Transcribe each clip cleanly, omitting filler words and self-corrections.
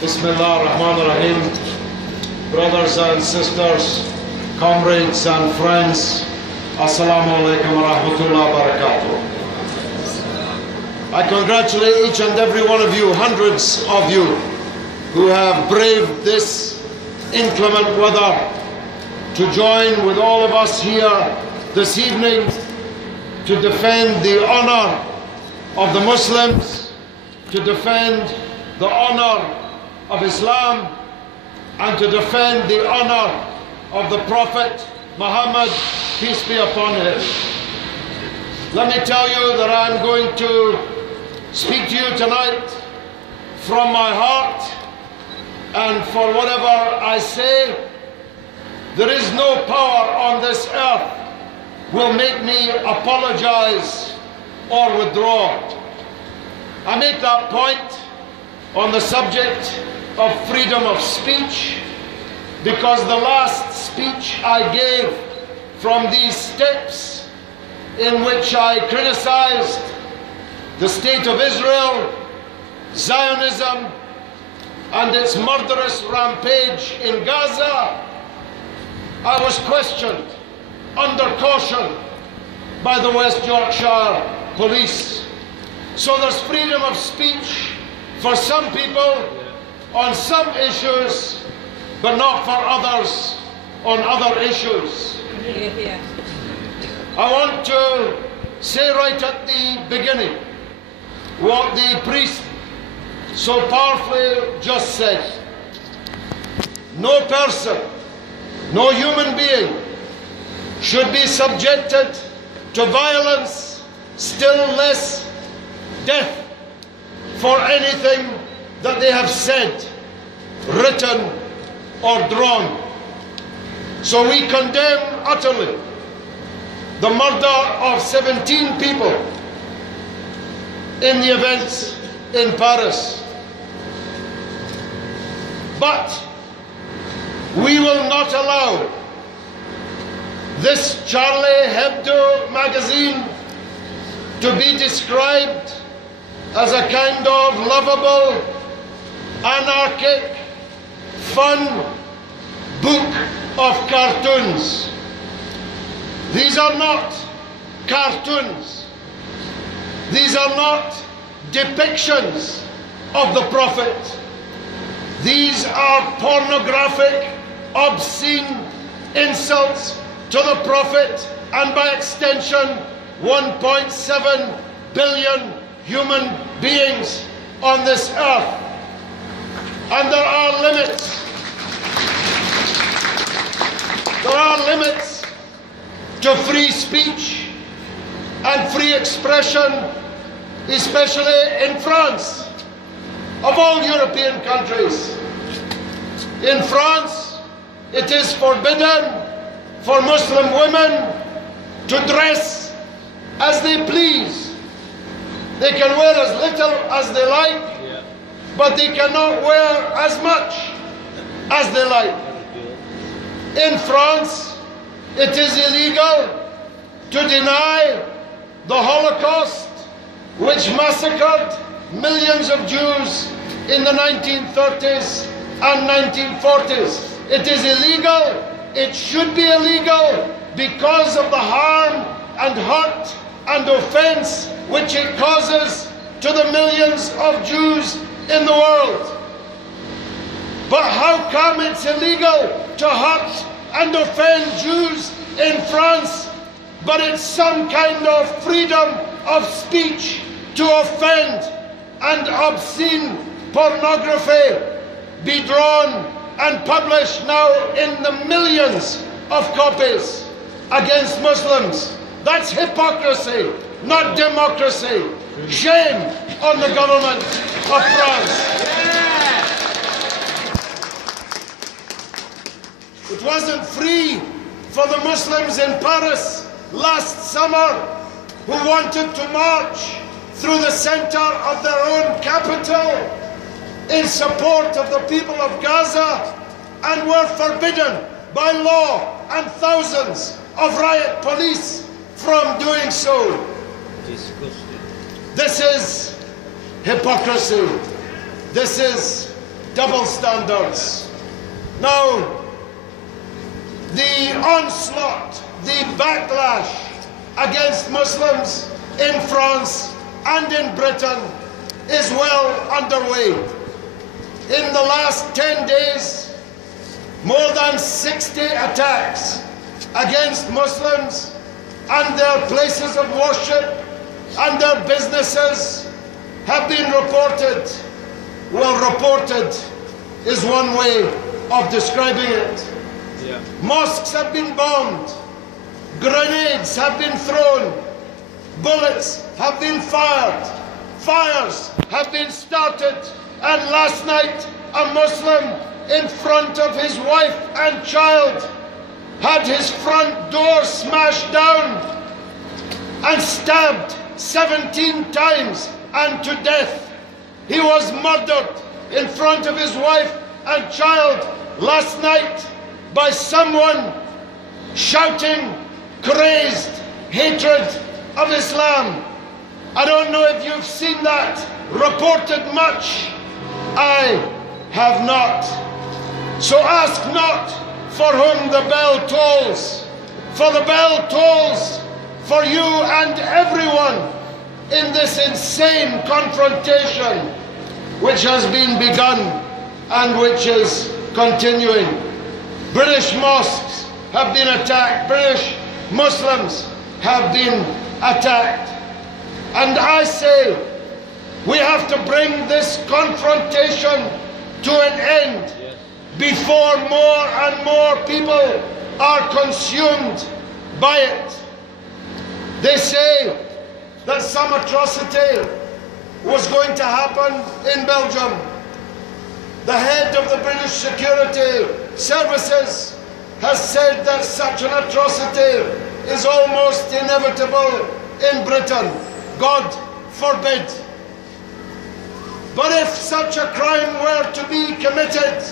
Bismillah ar-Rahman ar-Rahim. Brothers and sisters, comrades and friends, Assalamu alaikum wa rahmatullahi wa barakatuh. I congratulate each and every one of you, hundreds of you, who have braved this inclement weather to join with all of us here this evening to defend the honor of the Muslims, to defend the honor of Islam, and to defend the honor of the Prophet Muhammad, peace be upon him. Let me tell you that I'm going to speak to you tonight from my heart, and for whatever I say, there is no power on this earth will make me apologize or withdraw. I make that point on the subject of freedom of speech because the last speech I gave from these steps, in which I criticized the state of Israel, Zionism, and its murderous rampage in Gaza, I was questioned under caution by the West Yorkshire police. So there's freedom of speech for some people on some issues, but not for others on other issues. I want to say right at the beginning what the priest so powerfully just said. No person, no human being should be subjected to violence, still less death, for anything that they have said, written, or drawn. So we condemn utterly the murder of 17 people in the events in Paris. But we will not allow this Charlie Hebdo magazine to be described as a kind of lovable, anarchic, fun book of cartoons. These are not cartoons. These are not depictions of the Prophet. These are pornographic, obscene insults to the Prophet and by extension 1.7 billion human beings on this earth. And there are limits. There are limits to free speech and free expression, especially in France, of all European countries. In France, it is forbidden for Muslim women to dress as they please. They can wear as little as they like, but they cannot wear as much as they like. In France, it is illegal to deny the Holocaust, which massacred millions of Jews in the 1930s and 1940s. It is illegal. It should be illegal because of the harm and hurt and offense which it causes to the millions of Jews in the world. But how come it's illegal to hurt and offend Jews in France, but it's some kind of freedom of speech to offend and obscene pornography be drawn and published now in the millions of copies against Muslims? That's hypocrisy, not democracy. Shame on the government of France. It wasn't free for the Muslims in Paris last summer who wanted to march through the center of their own capital in support of the people of Gaza and were forbidden by law and thousands of riot police from doing so. This is hypocrisy. This is double standards. Now, the onslaught, the backlash against Muslims in France and in Britain is well underway. In the last 10 days, more than 60 attacks against Muslims and their places of worship and their businesses have been reported. Well, reported is one way of describing it. Yeah. Mosques have been bombed, grenades have been thrown, bullets have been fired, fires have been started, and last night a Muslim in front of his wife and child had his front door smashed down and stabbed 17 times and to death. He was murdered in front of his wife and child last night by someone shouting crazed hatred of Islam. I don't know if you've seen that reported much. I have not. So ask not for whom the bell tolls, for the bell tolls for you and everyone in this insane confrontation which has been begun and which is continuing. British mosques have been attacked, British Muslims have been attacked. And I say we have to bring this confrontation to an end before more and more people are consumed by it. They say that some atrocity was going to happen in Belgium. The head of the British security services has said that such an atrocity is almost inevitable in Britain. God forbid. But if such a crime were to be committed,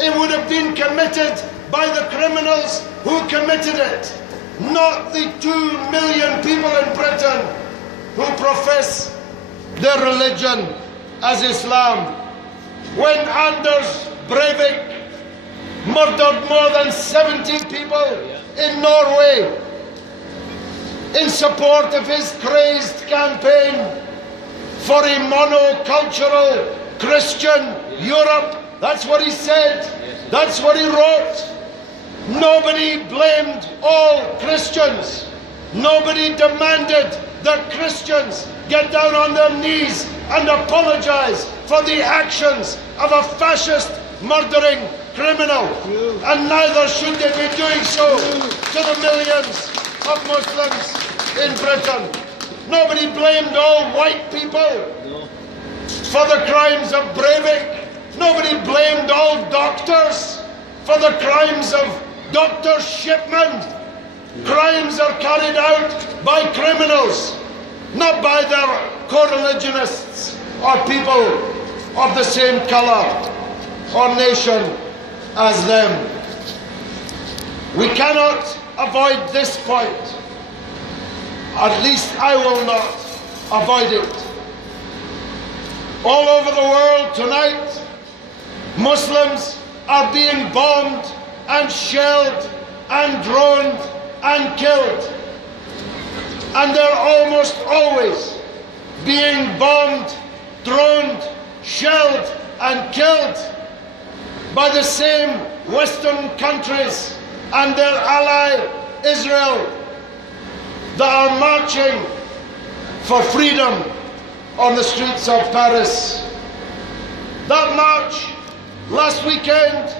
it would have been committed by the criminals who committed it, not the 2 million people in Britain who profess their religion as Islam. When Anders Breivik murdered more than 70 people in Norway in support of his crazed campaign for a monocultural Christian Europe, that's what he said, that's what he wrote. Nobody blamed all Christians. Nobody demanded that Christians get down on their knees and apologize for the actions of a fascist murdering criminal. And neither should they be doing so to the millions of Muslims in Britain. Nobody blamed all white people for the crimes of Breivik. Nobody blamed all doctors for the crimes of Dr. Shipman. Crimes are carried out by criminals, not by their co-religionists or people of the same color or nation as them. We cannot avoid this point. At least I will not avoid it. All over the world tonight, Muslims are being bombed and shelled and droned and killed. And they're almost always being bombed, droned, shelled and killed by the same Western countries and their ally Israel that are marching for freedom on the streets of Paris. That march last weekend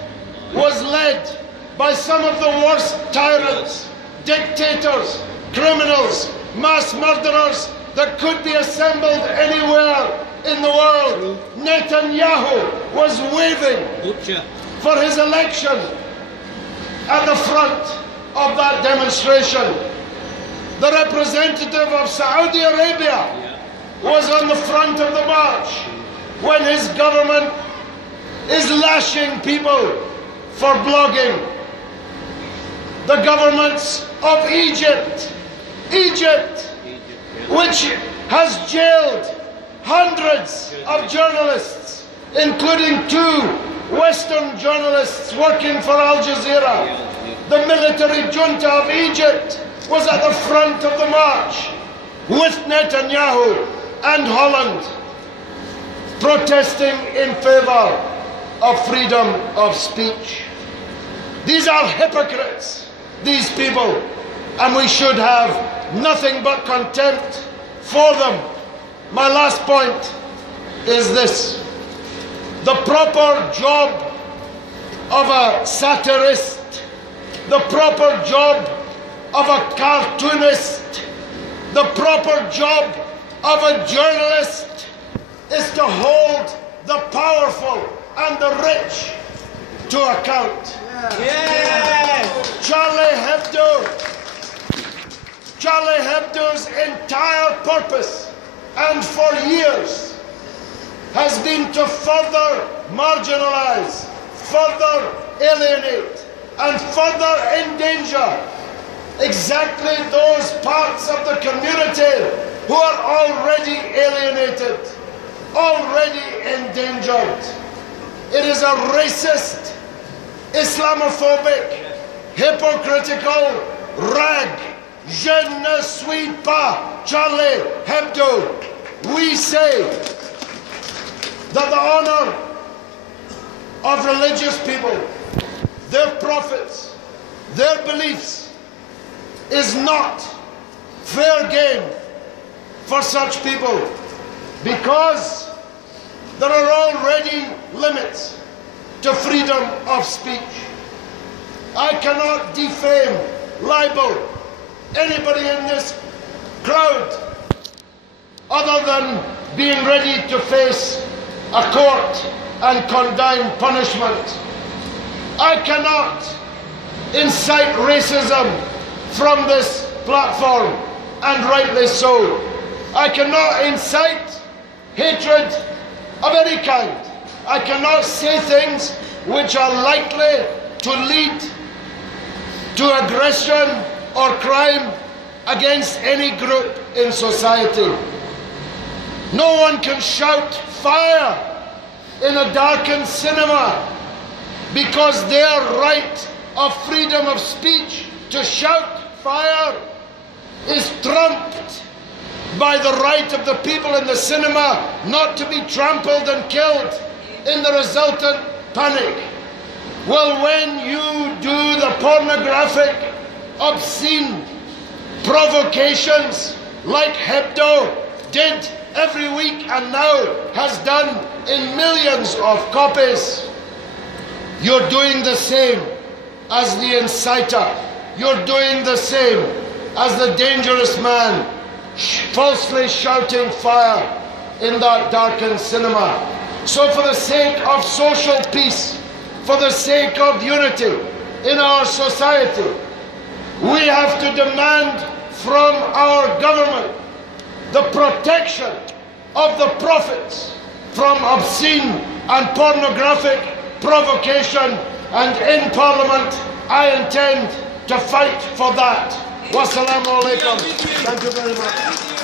was led by some of the worst tyrants, dictators, criminals, mass murderers that could be assembled anywhere in the world. Netanyahu was waving for his election at the front of that demonstration. The representative of Saudi Arabia was on the front of the march when his government is lashing people for blogging. The governments of Egypt, which has jailed hundreds of journalists including 2 Western journalists working for Al Jazeera. The military junta of Egypt was at the front of the march with Netanyahu and Holland, protesting in favor of freedom of speech. These are hypocrites, these people, and we should have nothing but contempt for them. My last point is this: the proper job of a satirist, the proper job of a cartoonist, the proper job of a journalist is to hold the powerful and the rich to account. Charlie Hebdo's entire purpose, and for years, has been to further marginalize, further alienate, and further endanger exactly those parts of the community who are already alienated, already endangered. It is a racist, Islamophobic, hypocritical rag. Je ne suis pas Charlie Hebdo. We say that the honor of religious people, their prophets, their beliefs, is not fair game for such people, because there are already limits to freedom of speech. I cannot defame, libel anybody in this crowd other than being ready to face a court and condign punishment. I cannot incite racism from this platform, and rightly so. I cannot incite hatred of any kind. I cannot say things which are likely to lead to aggression or crime against any group in society. No one can shout fire in a darkened cinema, because their right of freedom of speech to shout fire is trumped by the right of the people in the cinema not to be trampled and killed in the resultant panic. Well, when you do the pornographic, obscene provocations like Hebdo did every week and now has done in millions of copies, you're doing the same as the inciter. You're doing the same as the dangerous man falsely shouting fire in that darkened cinema. So for the sake of social peace, for the sake of unity in our society, we have to demand from our government the protection of the prophets from obscene and pornographic provocation, and in Parliament I intend to fight for that. Wassalamu alaikum. Thank you very much.